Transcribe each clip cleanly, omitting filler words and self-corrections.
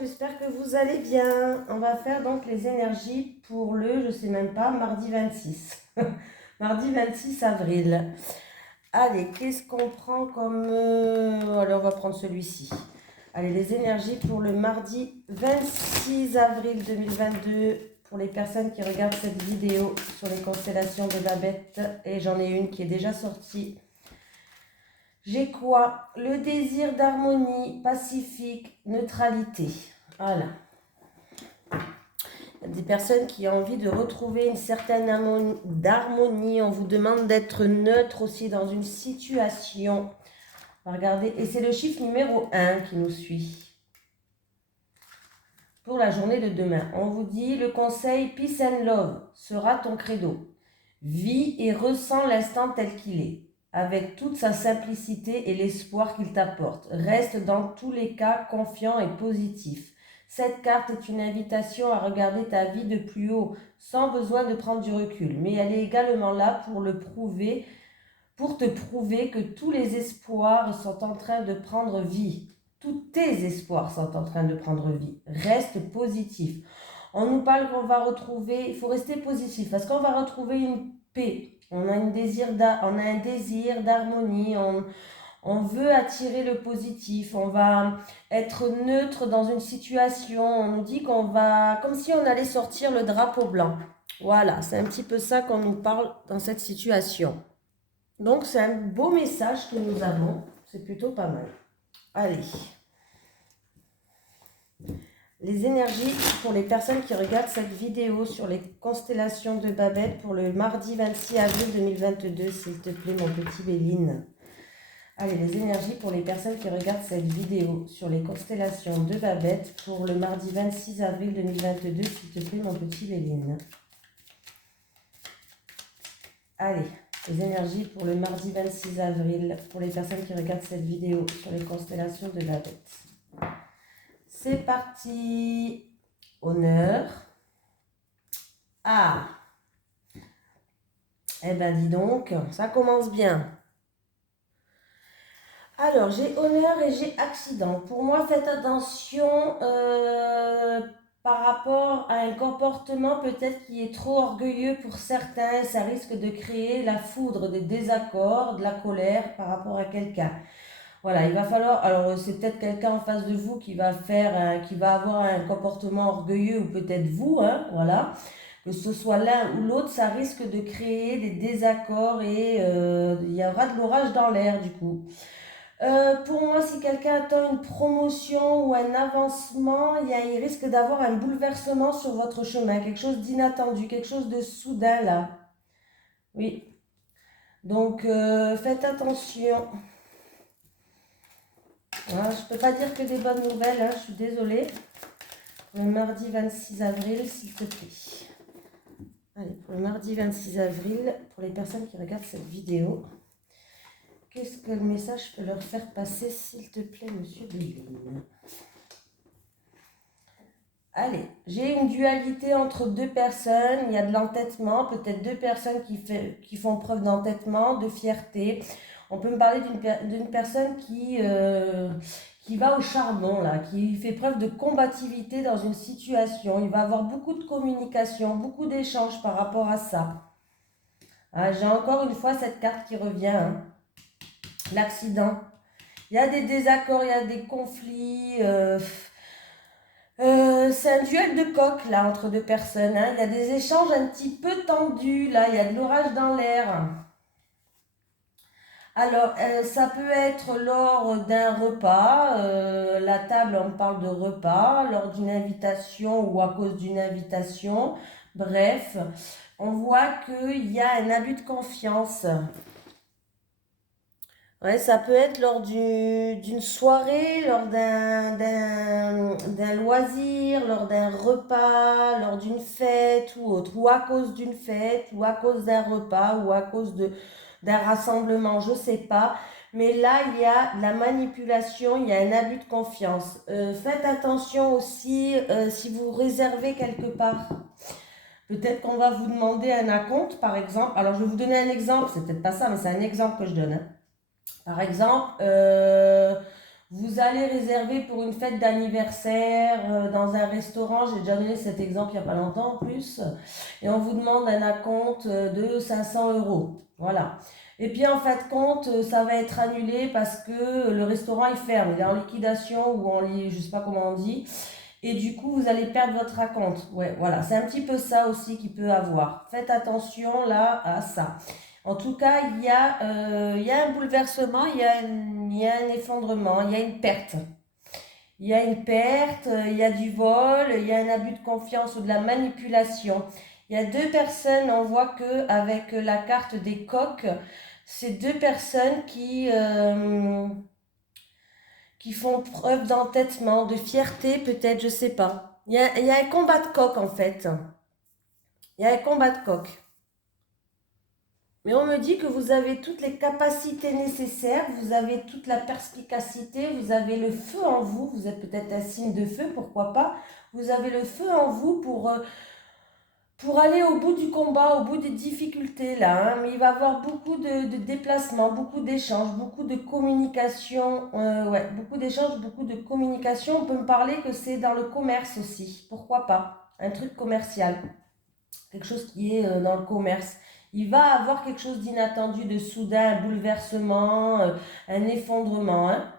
j'espère que vous allez bien. On va faire donc les énergies pour le, je sais même pas, mardi 26. Mardi 26 avril. Allez, qu'est-ce qu'on prend comme... Allez, on va prendre celui-ci. Allez, les énergies pour le mardi 26 avril 2022 pour les personnes qui regardent cette vidéo sur les constellations de Babette. Et j'en ai une qui est déjà sortie. J'ai quoi? Le désir d'harmonie, pacifique, neutralité. Voilà. Il y a des personnes qui ont envie de retrouver une certaine harmonie. On vous demande d'être neutre aussi dans une situation. On va regarder. Et c'est le chiffre numéro 1 qui nous suit. Pour la journée de demain, on vous dit le conseil Peace and Love sera ton credo. Vis et ressens l'instant tel qu'il est, avec toute sa simplicité et l'espoir qu'il t'apporte. Reste dans tous les cas confiant et positif. Cette carte est une invitation à regarder ta vie de plus haut, sans besoin de prendre du recul. Mais elle est également là pour te prouver que tous les espoirs sont en train de prendre vie. Tous tes espoirs sont en train de prendre vie. Reste positif. On nous parle qu'on va retrouver, il faut rester positif parce qu'on va retrouver une paix. On a un désir d'harmonie, on veut attirer le positif, on va être neutre dans une situation. On nous dit qu'on va, comme si on allait sortir le drapeau blanc. Voilà, c'est un petit peu ça qu'on nous parle dans cette situation. Donc c'est un beau message que nous avons, c'est plutôt pas mal. Allez. Les énergies pour les personnes qui regardent cette vidéo sur les constellations de Babette pour le mardi 26 avril 2022, s'il te plaît, mon petit Béline. Allez, les énergies pour les personnes qui regardent cette vidéo sur les constellations de Babette pour le mardi 26 avril 2022, s'il te plaît, mon petit Béline. Allez, les énergies pour le mardi 26 avril pour les personnes qui regardent cette vidéo sur les constellations de Babette. C'est parti. Honneur. Ah. Eh ben dis donc, ça commence bien. Alors, j'ai honneur et j'ai accident. Pour moi, faites attention par rapport à un comportement peut-être qui est trop orgueilleux pour certains. Ça risque de créer la foudre, des désaccords, de la colère par rapport à quelqu'un. Voilà, il va falloir. Alors, c'est peut-être quelqu'un en face de vous qui va qui va avoir un comportement orgueilleux, ou peut-être vous, hein, voilà. Que ce soit l'un ou l'autre, ça risque de créer des désaccords et il y aura de l'orage dans l'air, du coup. Pour moi, si quelqu'un attend une promotion ou un avancement, il risque d'avoir un bouleversement sur votre chemin, quelque chose d'inattendu, quelque chose de soudain là. Oui. Donc, faites attention. Voilà, je ne peux pas dire que des bonnes nouvelles, hein, je suis désolée. Le mardi 26 avril, s'il te plaît. Allez, pour le mardi 26 avril, pour les personnes qui regardent cette vidéo, qu'est-ce que le message peut leur faire passer, s'il te plaît, monsieur Béline? Allez, j'ai une dualité entre deux personnes. Il y a de l'entêtement, peut-être deux personnes qui font preuve d'entêtement, de fierté. On peut me parler d'une personne qui va au charbon, là, qui fait preuve de combativité dans une situation. Il va avoir beaucoup de communication, beaucoup d'échanges par rapport à ça. Ah, j'ai encore une fois cette carte qui revient, hein. L'accident. Il y a des désaccords, il y a des conflits. C'est un duel de coq là entre deux personnes, hein. Il y a des échanges un petit peu tendus là, il y a de l'orage dans l'air. Alors, ça peut être lors d'un repas, la table, on parle de repas, lors d'une invitation ou à cause d'une invitation. Bref, on voit qu'il y a un abus de confiance. Ouais, ça peut être lors d'une soirée, lors d'un loisir, lors d'un repas, lors d'une fête ou autre, ou à cause d'une fête, ou à cause d'un repas, ou à cause d'un rassemblement, je ne sais pas. Mais là, il y a de la manipulation, il y a un abus de confiance. Faites attention aussi si vous réservez quelque part. Peut-être qu'on va vous demander un acompte, par exemple. Alors, je vais vous donner un exemple, c'est peut-être pas ça, mais c'est un exemple que je donne, hein. Par exemple, Vous allez réserver pour une fête d'anniversaire dans un restaurant. J'ai déjà donné cet exemple il n'y a pas longtemps en plus. Et on vous demande un acompte de 500 euros. Voilà. Et puis en fait compte, ça va être annulé parce que le restaurant il ferme. Il est en liquidation ou je ne sais pas comment on dit. Et du coup, vous allez perdre votre acompte. Ouais, voilà. C'est un petit peu ça aussi qu'il peut avoir. Faites attention là à ça. En tout cas, il y a un bouleversement, il y a un effondrement, il y a une perte. Il y a une perte, il y a du vol, il y a un abus de confiance ou de la manipulation. Il y a deux personnes, on voit que avec la carte des coqs, c'est deux personnes qui font preuve d'entêtement, de fierté peut-être, je sais pas. Il y a un combat de coq en fait. Il y a un combat de coq. Mais on me dit que vous avez toutes les capacités nécessaires, vous avez toute la perspicacité, vous avez le feu en vous, vous êtes peut-être un signe de feu, pourquoi pas. Vous avez le feu en vous pour aller au bout du combat, au bout des difficultés là. Mais il va y avoir beaucoup de déplacements, beaucoup d'échanges, beaucoup de communication. Ouais, beaucoup d'échanges, beaucoup de communication. On peut me parler que c'est dans le commerce aussi, pourquoi pas. Un truc commercial, quelque chose qui est dans le commerce. Il va avoir quelque chose d'inattendu, de soudain, un bouleversement, un effondrement. Hein.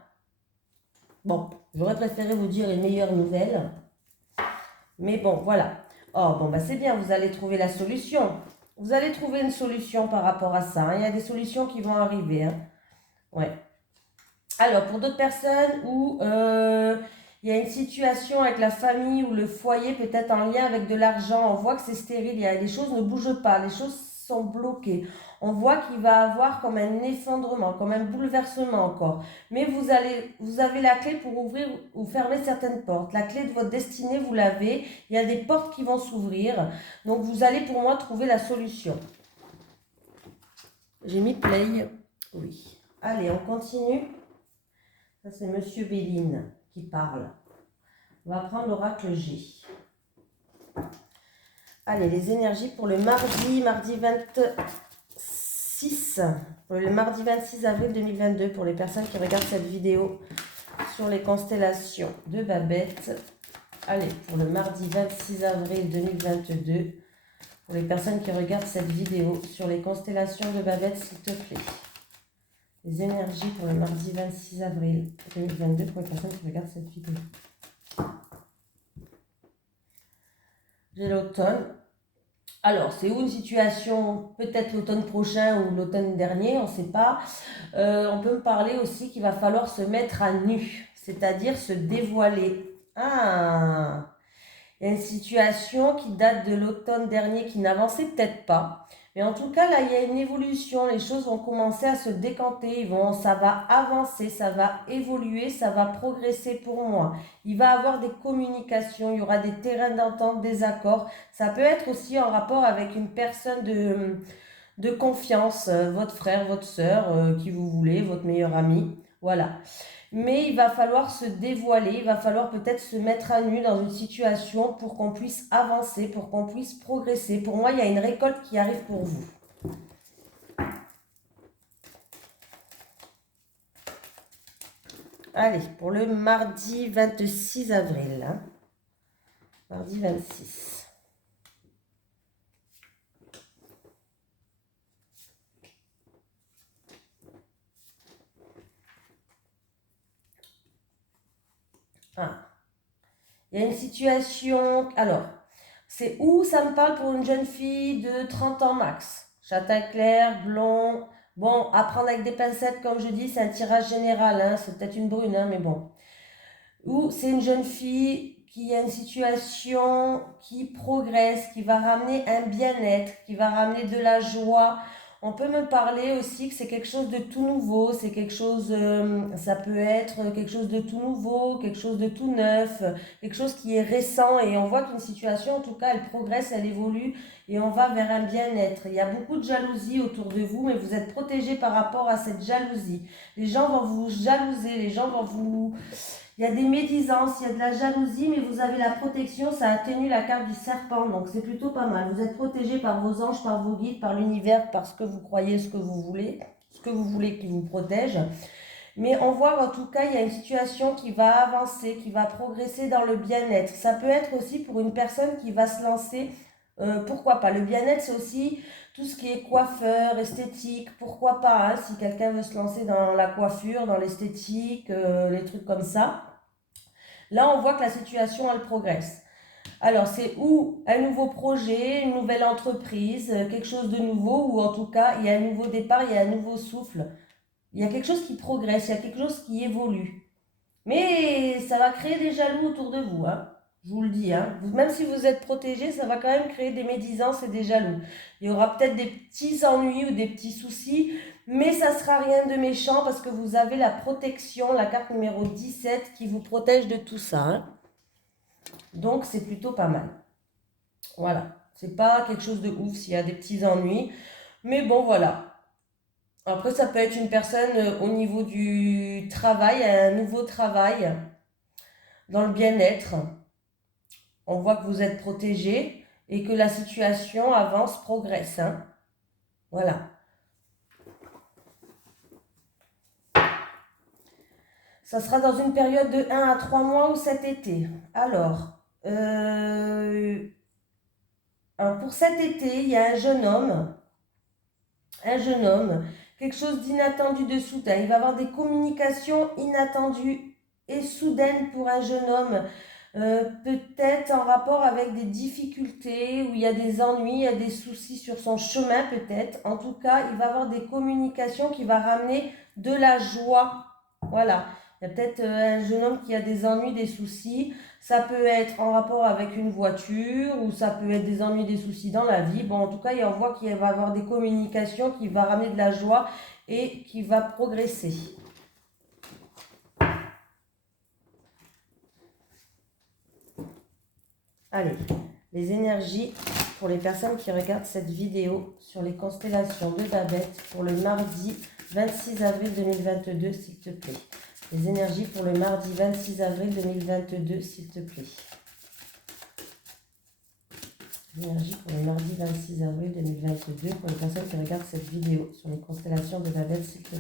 Bon, j'aurais préféré vous dire les meilleures nouvelles. Mais bon, voilà. Oh, bon, bah c'est bien, vous allez trouver la solution. Vous allez trouver une solution par rapport à ça. Hein. Il y a des solutions qui vont arriver. Hein. Ouais. Alors, pour d'autres personnes où il y a une situation avec la famille ou le foyer, peut-être en lien avec de l'argent, on voit que c'est stérile, il y a, les choses ne bougent pas, les choses sont bloquées. On voit qu'il va y avoir comme un effondrement, comme un bouleversement encore. Mais vous avez la clé pour ouvrir ou fermer certaines portes. La clé de votre destinée, vous l'avez. Il y a des portes qui vont s'ouvrir. Donc, vous allez pour moi trouver la solution. J'ai mis play. Oui. Allez, on continue. Ça, c'est Monsieur Béline qui parle. On va prendre l'oracle G. Allez, les énergies pour le mardi 26, le mardi 26 avril 2022, pour les personnes qui regardent cette vidéo sur les constellations de Babette. Allez, pour le mardi 26 avril 2022, pour les personnes qui regardent cette vidéo sur les constellations de Babette, s'il te plaît. Les énergies pour le mardi 26 avril 2022 pour les personnes qui regardent cette vidéo. J'ai l'automne. Alors, c'est où une situation, peut-être l'automne prochain ou l'automne dernier, on ne sait pas. On peut me parler aussi qu'il va falloir se mettre à nu, c'est-à-dire se dévoiler. Ah, il y a une situation qui date de l'automne dernier qui n'avançait peut-être pas. Mais en tout cas, là, il y a une évolution. Les choses vont commencer à se décanter. Ça va avancer, ça va évoluer, ça va progresser pour moi. Il va y avoir des communications, il y aura des terrains d'entente, des accords. Ça peut être aussi en rapport avec une personne de confiance, votre frère, votre sœur, qui vous voulez, votre meilleur ami. Voilà. Mais il va falloir se dévoiler, il va falloir peut-être se mettre à nu dans une situation pour qu'on puisse avancer, pour qu'on puisse progresser. Pour moi, il y a une récolte qui arrive pour vous. Allez, pour le mardi 26 avril. Hein. Mardi 26. Ah. Il y a une situation... Alors, c'est où ça me parle pour une jeune fille de 30 ans max. Châtain clair, blond. Bon, à prendre avec des pincettes, comme je dis, c'est un tirage général. Hein, c'est peut-être une brune, hein, mais bon. Ou c'est une jeune fille qui a une situation qui progresse, qui va ramener un bien-être, qui va ramener de la joie. On peut me parler aussi que c'est quelque chose de tout nouveau, c'est quelque chose, ça peut être quelque chose de tout nouveau, quelque chose de tout neuf, quelque chose qui est récent et on voit qu'une situation, en tout cas, elle progresse, elle évolue et on va vers un bien-être. Il y a beaucoup de jalousie autour de vous, mais vous êtes protégé par rapport à cette jalousie. Les gens vont vous jalouser, les gens vont vous... Il y a des médisances, il y a de la jalousie, mais vous avez la protection, ça atténue la carte du serpent, donc c'est plutôt pas mal. Vous êtes protégé par vos anges, par vos guides, par l'univers, par ce que vous croyez, ce que vous voulez qui vous protège. Mais on voit en tout cas, il y a une situation qui va avancer, qui va progresser dans le bien-être. Ça peut être aussi pour une personne qui va se lancer, pourquoi pas. Le bien-être, c'est aussi tout ce qui est coiffeur, esthétique, pourquoi pas, hein, si quelqu'un veut se lancer dans la coiffure, dans l'esthétique, les trucs comme ça. Là, on voit que la situation, elle progresse. Alors, c'est ou un nouveau projet, une nouvelle entreprise, quelque chose de nouveau, ou en tout cas, il y a un nouveau départ, il y a un nouveau souffle. Il y a quelque chose qui progresse, il y a quelque chose qui évolue. Mais ça va créer des jaloux autour de vous, hein. Je vous le dis, hein. Même si vous êtes protégé, ça va quand même créer des médisances et des jaloux. Il y aura peut-être des petits ennuis ou des petits soucis, mais ça sera rien de méchant parce que vous avez la protection, la carte numéro 17 qui vous protège de tout ça, hein. Donc c'est plutôt pas mal. Voilà. C'est pas quelque chose de ouf s'il y a des petits ennuis. Mais bon, voilà. Après, ça peut être une personne au niveau du travail, un nouveau travail, dans le bien-être. On voit que vous êtes protégé et que la situation avance, progresse, hein. Voilà. Ça sera dans une période de 1 à 3 mois ou cet été. Alors pour cet été, il y a un jeune homme, quelque chose d'inattendu de soudain. Il va avoir des communications inattendues et soudaines pour un jeune homme. Peut-être en rapport avec des difficultés, où il y a des ennuis, il y a des soucis sur son chemin peut-être. En tout cas, il va avoir des communications qui vont ramener de la joie. Voilà. Il y a peut-être un jeune homme qui a des ennuis, des soucis. Ça peut être en rapport avec une voiture ou ça peut être des ennuis, des soucis dans la vie. Bon, en tout cas, on voit qu'il va avoir des communications qui vont ramener de la joie et qui va progresser. Allez, les énergies pour les personnes qui regardent cette vidéo sur les constellations de Babette pour le mardi 26 avril 2022, s'il te plaît. Les énergies pour le mardi 26 avril 2022, s'il te plaît. Les énergies pour le mardi 26 avril 2022 pour les personnes qui regardent cette vidéo sur les constellations de Babette, s'il te plaît.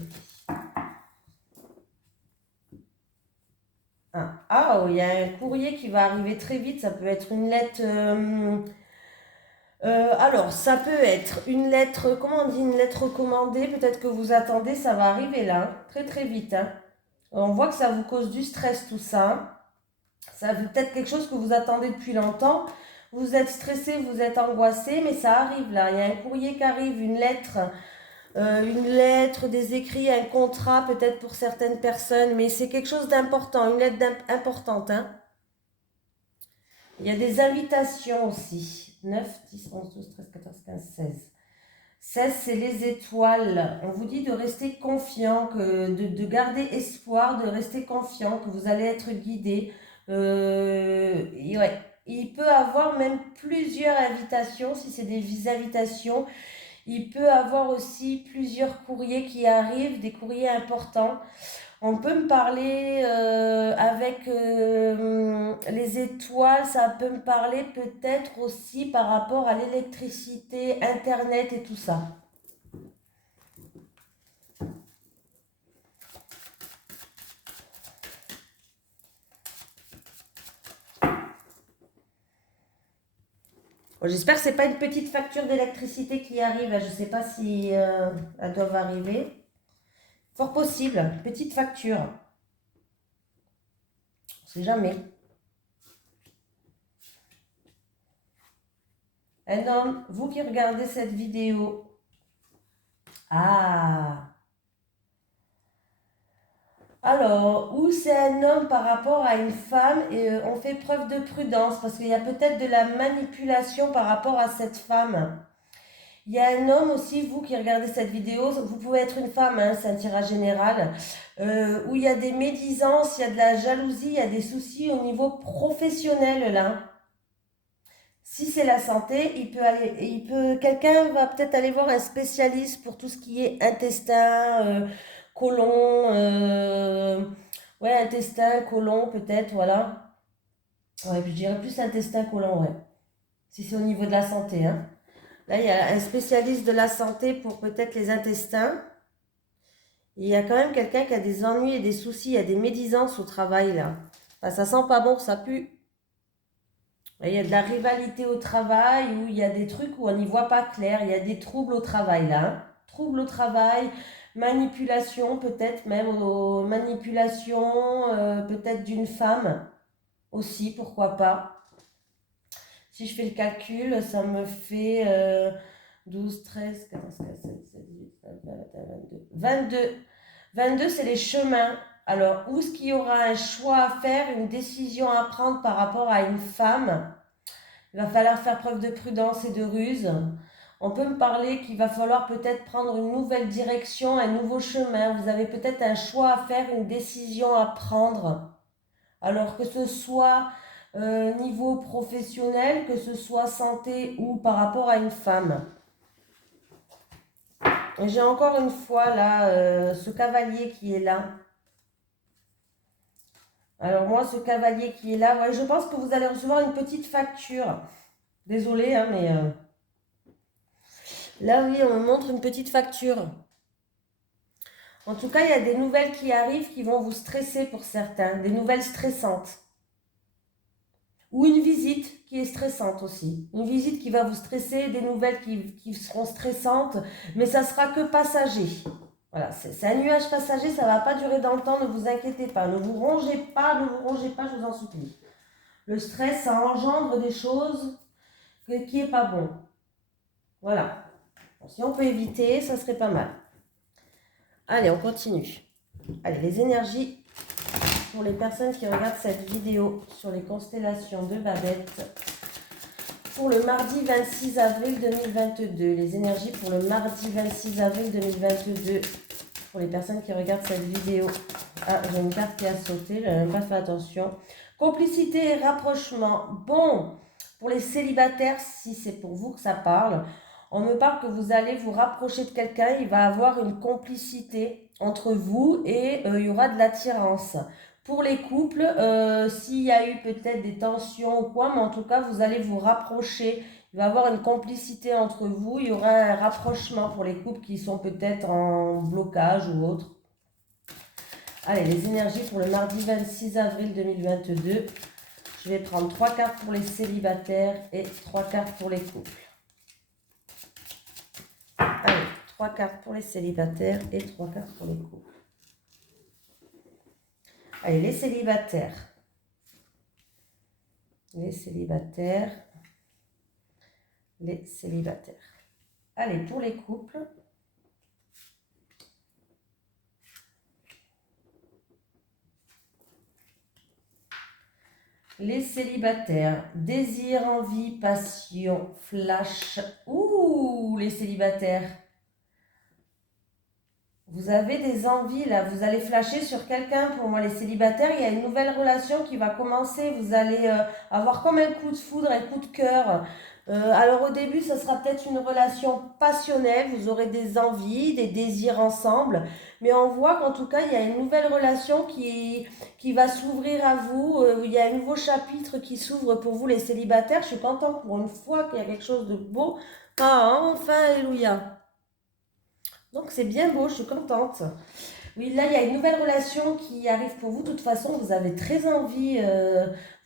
Ah, il y a un courrier qui va arriver très vite. Ça peut être une lettre... alors, ça peut être une lettre, comment on dit, une lettre recommandée. Peut-être que vous attendez, ça va arriver là, hein, très très vite, hein. On voit que ça vous cause du stress tout ça. Ça veut peut-être quelque chose que vous attendez depuis longtemps. Vous êtes stressé, vous êtes angoissé, mais ça arrive là. Il y a un courrier qui arrive, une lettre, des écrits, un contrat peut-être pour certaines personnes, mais c'est quelque chose d'important, une lettre importante, hein. Il y a des invitations aussi. 9, 10, 11, 12, 13, 14, 15, 16. 16, c'est les étoiles. On vous dit de rester confiant, de garder espoir, de rester confiant, que vous allez être guidé. Ouais. Il peut avoir même plusieurs invitations, si c'est des invitations. Il peut avoir aussi plusieurs courriers qui arrivent, des courriers importants. On peut me parler avec les étoiles, ça peut me parler peut-être aussi par rapport à l'électricité, Internet et tout ça. Bon, j'espère que ce n'est pas une petite facture d'électricité qui arrive. Je ne sais pas si elles doivent arriver. Fort possible, petite facture. On ne sait jamais. Un homme, vous qui regardez cette vidéo. Ah! Alors, ou c'est un homme par rapport à une femme et on fait preuve de prudence parce qu'il y a peut-être de la manipulation par rapport à cette femme. Il y a un homme aussi, vous qui regardez cette vidéo, vous pouvez être une femme, hein, c'est un tirage général, où il y a des médisances, il y a de la jalousie, il y a des soucis au niveau professionnel là. Si c'est la santé, quelqu'un va peut-être aller voir un spécialiste pour tout ce qui est intestin, côlon, ouais, intestin, côlon, peut-être, voilà. Ouais, puis je dirais plus intestin, côlon, ouais. Si c'est au niveau de la santé, hein. Là, il y a un spécialiste de la santé pour peut-être les intestins. Il y a quand même quelqu'un qui a des ennuis et des soucis, il y a des médisances au travail là. Enfin, ça sent pas bon, ça pue. Il y a de la rivalité au travail où il y a des trucs où on n'y voit pas clair. Il y a des troubles au travail là, hein. Troubles au travail, manipulation peut-être même, manipulation peut-être d'une femme aussi, pourquoi pas. Si je fais le calcul, ça me fait 12, 13, 14, 15, 16, 17, 18, 19, 20, 21, 22. 22, c'est les chemins. Alors, où est-ce qu'il y aura un choix à faire, une décision à prendre par rapport à une femme? Il va falloir faire preuve de prudence et de ruse. On peut me parler qu'il va falloir peut-être prendre une nouvelle direction, un nouveau chemin. Vous avez peut-être un choix à faire, une décision à prendre. Alors que ce soit niveau professionnel, que ce soit santé ou par rapport à une femme. Et j'ai encore une fois là ce cavalier qui est là. Alors moi, ce cavalier qui est là, ouais, je pense que vous allez recevoir une petite facture. Désolée, hein, mais là, oui, on me montre une petite facture. En tout cas, il y a des nouvelles qui arrivent qui vont vous stresser pour certains, des nouvelles stressantes. Ou une visite qui est stressante aussi. Une visite qui va vous stresser, des nouvelles qui seront stressantes, mais ça sera que passager. Voilà, c'est un nuage passager, ça ne va pas durer dans le temps, ne vous inquiétez pas. Ne vous rongez pas, je vous en supplie. Le stress, ça engendre des choses qui n'est pas bon. Voilà. Bon, si on peut éviter, ça serait pas mal. Allez, on continue. Allez, les énergies pour les personnes qui regardent cette vidéo sur les constellations de Babette pour le mardi 26 avril 2022. Les énergies pour le mardi 26 avril 2022 pour les personnes qui regardent cette vidéo. Ah, j'ai une carte qui a sauté, je n'ai même pas fait attention. Complicité et rapprochement. Bon, pour les célibataires, si c'est pour vous que ça parle, on me parle que vous allez vous rapprocher de quelqu'un, il va avoir une complicité entre vous et il y aura de l'attirance. Pour les couples, s'il y a eu peut-être des tensions ou quoi, mais en tout cas, vous allez vous rapprocher. Il va y avoir une complicité entre vous, il y aura un rapprochement pour les couples qui sont peut-être en blocage ou autre. Allez, les énergies pour le mardi 26 avril 2022. Je vais prendre 3 cartes pour les célibataires et 3 cartes pour les couples. Allez, 3 cartes pour les célibataires et 3 cartes pour les couples. Allez, les célibataires. Les célibataires. Les célibataires. Allez, pour les couples. Les célibataires, désir, envie, passion, flash. Ouh, les célibataires. Vous avez des envies là, vous allez flasher sur quelqu'un. Pour moi, les célibataires, il y a une nouvelle relation qui va commencer. Vous allez avoir comme un coup de foudre, un coup de cœur. Alors au début, ça sera peut-être une relation passionnelle. Vous aurez des envies, des désirs ensemble. Mais on voit qu'en tout cas, il y a une nouvelle relation qui va s'ouvrir à vous. Il y a un nouveau chapitre qui s'ouvre pour vous, les célibataires. Je suis contente pour une fois qu'il y a quelque chose de beau. Ah, enfin, alléluia. Donc c'est bien beau, je suis contente. Oui, là, il y a une nouvelle relation qui arrive pour vous. De toute façon, vous avez très envie,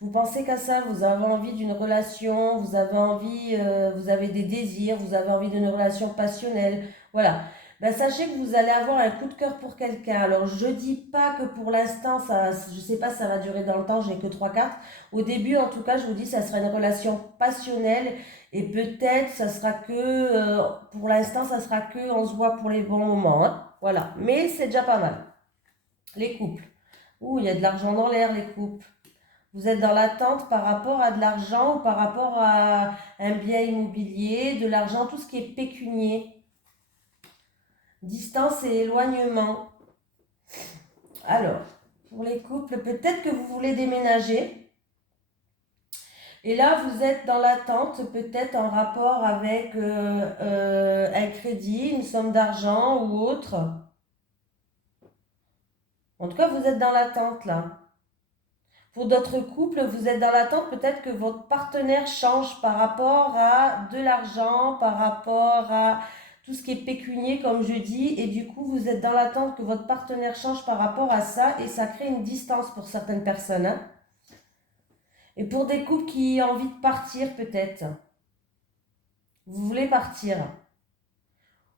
vous pensez qu'à ça, vous avez envie d'une relation, vous avez envie, vous avez des désirs, vous avez envie d'une relation passionnelle. Voilà. Ben, sachez que vous allez avoir un coup de cœur pour quelqu'un. Alors, je dis pas que pour l'instant, ça, je sais pas, ça va durer dans le temps, j'ai que 3 cartes. Au début, en tout cas, je vous dis, ça sera une relation passionnelle. Et peut-être, ça sera que, pour l'instant, ça sera que, on se voit pour les bons moments, hein. Voilà, mais c'est déjà pas mal. Les couples. Ouh, il y a de l'argent dans l'air, les couples. Vous êtes dans l'attente par rapport à de l'argent ou par rapport à un bien immobilier, de l'argent, tout ce qui est pécunier. Distance et éloignement. Alors, pour les couples, peut-être que vous voulez déménager. Et là, vous êtes dans l'attente, peut-être en rapport avec un crédit, une somme d'argent ou autre. En tout cas, vous êtes dans l'attente là. Pour d'autres couples, vous êtes dans l'attente, peut-être que votre partenaire change par rapport à de l'argent, par rapport à tout ce qui est pécunier, comme je dis, et du coup, vous êtes dans l'attente que votre partenaire change par rapport à ça, et ça crée une distance pour certaines personnes, hein. Et pour des couples qui ont envie de partir, peut-être, vous voulez partir.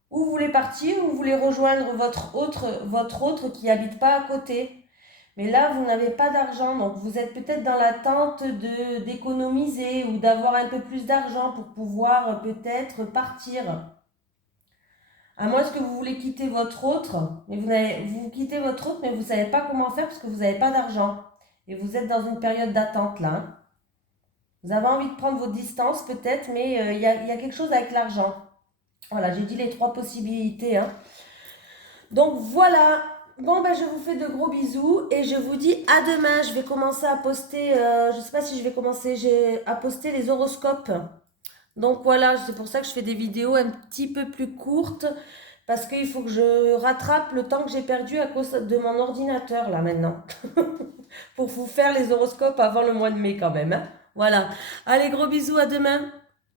Ou vous voulez partir, ou vous voulez rejoindre votre autre qui n'habite pas à côté. Mais là, vous n'avez pas d'argent, donc vous êtes peut-être dans l'attente d'économiser ou d'avoir un peu plus d'argent pour pouvoir peut-être partir. À moins que vous voulez quitter votre autre, mais vous quittez votre autre, mais vous ne savez pas comment faire parce que vous n'avez pas d'argent. Et vous êtes dans une période d'attente là, hein. Vous avez envie de prendre vos distances peut-être, mais il y a quelque chose avec l'argent. Voilà, j'ai dit les 3 possibilités, hein. Donc voilà. Bon, ben, je vous fais de gros bisous et je vous dis à demain. Je vais commencer à poster, je ne sais pas si je vais commencer à poster les horoscopes. Donc voilà, c'est pour ça que je fais des vidéos un petit peu plus courtes parce qu'il faut que je rattrape le temps que j'ai perdu à cause de mon ordinateur là maintenant. Pour vous faire les horoscopes avant le mois de mai quand même, hein. Voilà. Allez, gros bisous, à demain.